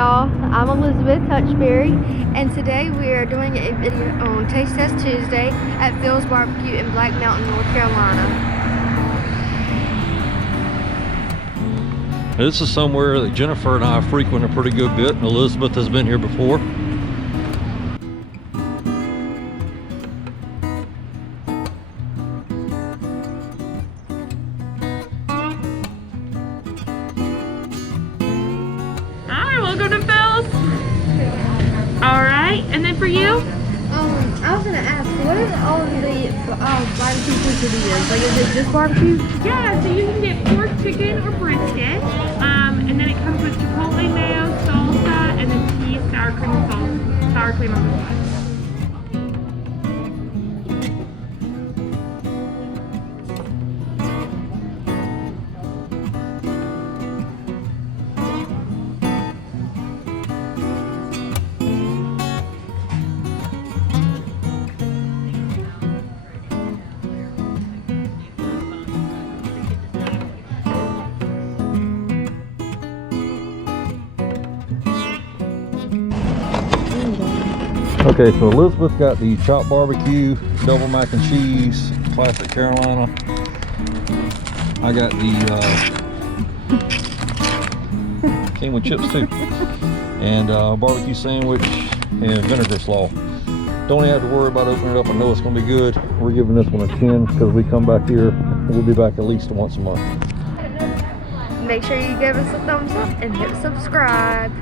y'all, I'm Elizabeth Hutchberry, and today we are doing a video on Taste Test Tuesday at Phil's Barbecue in Black Mountain, North Carolina. This is somewhere that Jennifer and I frequent a pretty good bit, and Elizabeth has been here before. Welcome to Phil's. Alright, and then for you? I was gonna ask, what is all of the barbecue quesadillas? Like, is it just barbecue? Yeah, so you can get pork, chicken, or brisket. And then it comes with chipotle mayo, salsa, and then cheese, sour cream, and sour cream on the side. Okay, so Elizabeth got the chopped barbecue, double mac and cheese, classic Carolina. I got the came with chips too, and barbecue sandwich and vinegar slaw. Don't even have to worry about opening it up. I know it's going to be good. We're giving this one a 10 because we come back here. We'll be back at least once a month. Make sure you give us a thumbs up and hit subscribe.